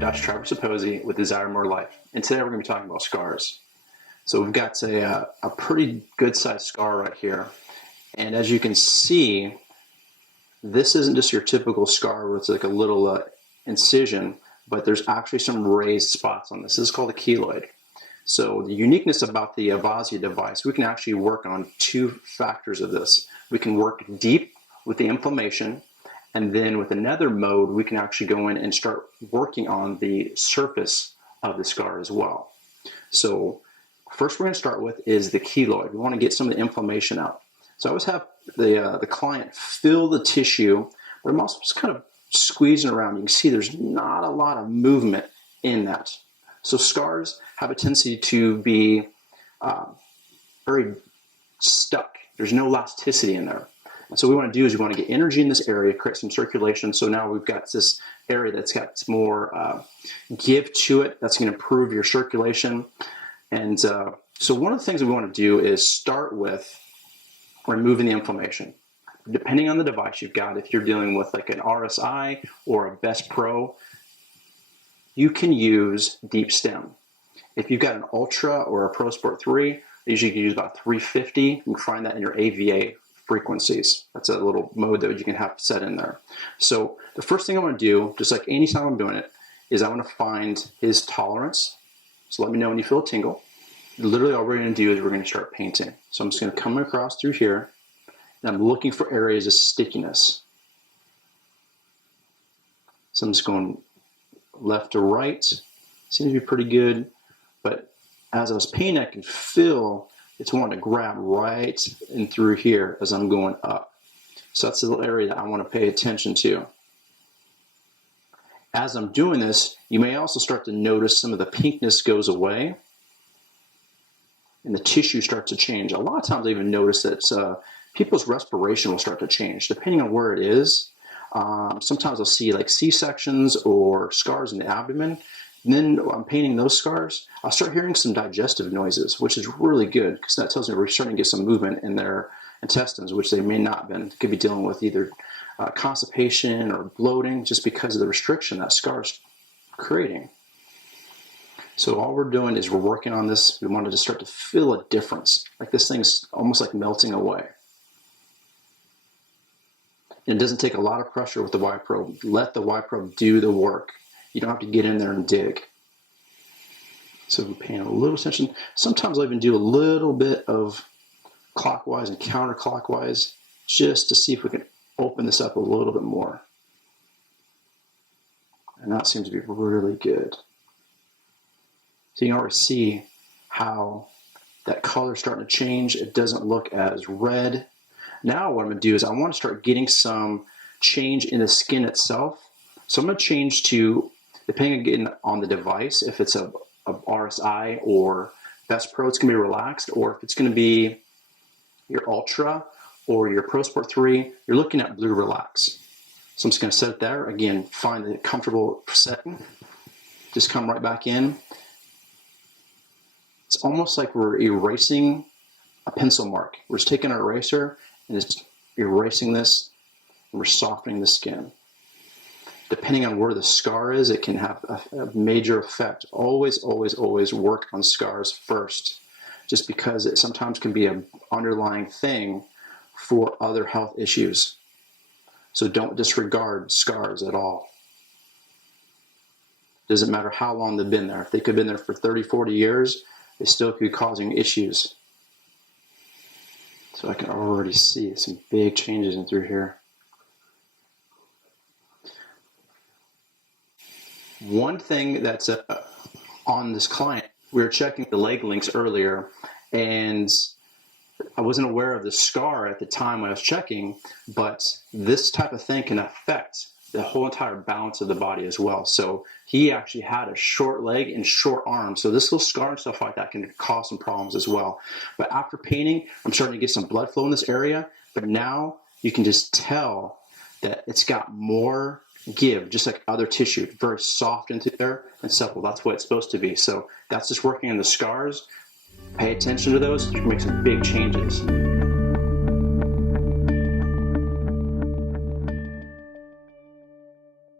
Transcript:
Dr. Traver with Desire More Life, and today we're going to be talking about scars. So we've got a pretty good sized scar right here, and as you can see, this isn't just your typical scar where it's like a little incision, but there's actually some raised spots on this. This is called a keloid. So the uniqueness about the Avasia device, we can actually work on two factors of this. We can work deep with the inflammation, and then with another mode, we can actually go in and start working on the surface of the scar as well. So first we're going to start with is the keloid. We want to get some of the inflammation out. So I always have the client feel the tissue, but I'm also just kind of squeezing around. You can see there's not a lot of movement in that. So scars have a tendency to be very stuck. There's no elasticity in there. And so what we want to do is we want to get energy in this area, create some circulation. So now we've got this area that's got more give to it. That's going to improve your circulation. And so one of the things that we want to do is start with removing the inflammation. Depending on the device you've got, if you're dealing with like an RSI or a Best Pro, you can use deep stem. If you've got an Ultra or a Pro Sport 3, usually you can use about 350. You can find that in your AVA frequencies. That's a little mode that you can have set in there. So the first thing I want to do, just like anytime I'm doing it, is I want to find his tolerance. So let me know when you feel a tingle. Literally all we're going to do is we're going to start painting. So I'm just going to come across through here, and I'm looking for areas of stickiness. So I'm just going left to right. Seems to be pretty good, but as I was painting, I can feel it's wanting to grab right in through here as I'm going up. So that's the little area that I want to pay attention to. As I'm doing this, you may also start to notice some of the pinkness goes away and the tissue starts to change. A lot of times I even notice that people's respiration will start to change depending on where it is. Sometimes I'll see like C-sections or scars in the abdomen. And then I'm painting those scars, I'll start hearing some digestive noises, which is really good because that tells me we're starting to get some movement in their intestines, which they may not have been. Could be dealing with either constipation or bloating just because of the restriction that scar is creating. So all we're doing is we're working on this. We wanted to start to feel a difference, like this thing's almost like melting away. And it doesn't take a lot of pressure with the Y probe. Let the Y probe do the work. You don't have to get in there and dig. So we're paying a little attention. Sometimes I'll even do a little bit of clockwise and counterclockwise just to see if we can open this up a little bit more. And that seems to be really good. So you can already see how that color is starting to change. It doesn't look as red. Now what I'm going to do is I want to start getting some change in the skin itself. So I'm going to change to, depending on the device, if it's a RSI or Best Pro, it's going to be relaxed, or if it's going to be your Ultra or your Pro Sport 3, you're looking at blue relax. So I'm just going to set it there. Again, find the comfortable setting. Just come right back in. It's almost like we're erasing a pencil mark. We're just taking our eraser and just erasing this, and we're softening the skin. Depending on where the scar is, it can have a major effect. Always, always, always work on scars first, just because it sometimes can be an underlying thing for other health issues. So don't disregard scars at all. Doesn't matter how long they've been there. If they could have been there for 30, 40 years, they still could be causing issues. So I can already see some big changes in through here. One thing that's on this client, we were checking the leg links earlier, and I wasn't aware of the scar at the time when I was checking, but this type of thing can affect the whole entire balance of the body as well. So he actually had a short leg and short arm. So this little scar and stuff like that can cause some problems as well. But after painting, I'm starting to get some blood flow in this area, but now you can just tell that it's got more give, just like other tissue, very soft into there and supple. That's what it's supposed to be. So that's just working on the scars. Pay attention to those. You can make some big changes.